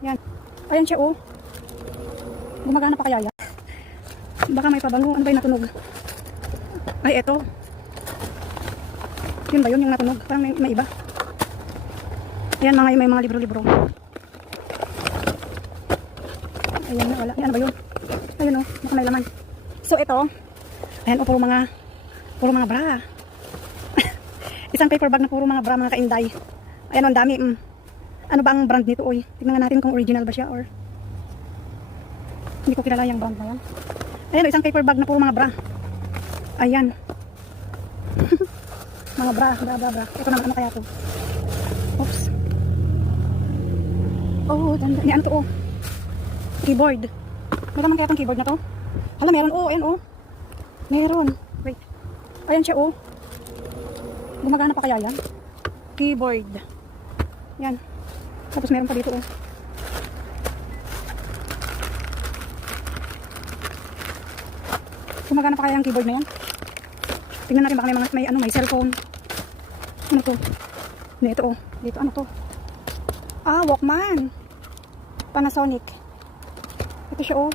Yan. Ayan siya oh. Gumagana pa kaya yan? Baka may pabango. Ano ba yung natunog? Ay, eto. Yun ba yun yung natunog? Parang may iba. Ayan mga may mga libro-libro. Ayan na, wala. Ayan, ano ba yun? Ayun oh, baka may laman. So ito, ayan oh, puro mga bra. Isang paper bag na puro mga bra, mga kainday. Ayan, ang dami. Ano ba ang brand nito, oy? Tingnan nga natin kung original ba siya or hindi ko kilala yung brand na yan. Ayan, isang paper bag na puro mga bra. Ayan. Mga bra. Ito naman, ano kaya to? Oops. Oh, tanda. Yan, ano to, oh. Keyboard. May naman kaya itong keyboard na to? Hala, meron, oh, ayan, oh. Meron. Wait. Ayan siya, oh. Gumagana pa kaya yan? Keyboard. Yan. Tapos meron pa dito, oh. Gumagana pa kaya yung keyboard na yan? Tingnan natin baka may cellphone. Ano to? Ito, oh. Dito, ano to? Ah, Walkman. Panasonic. Ito siya, oh.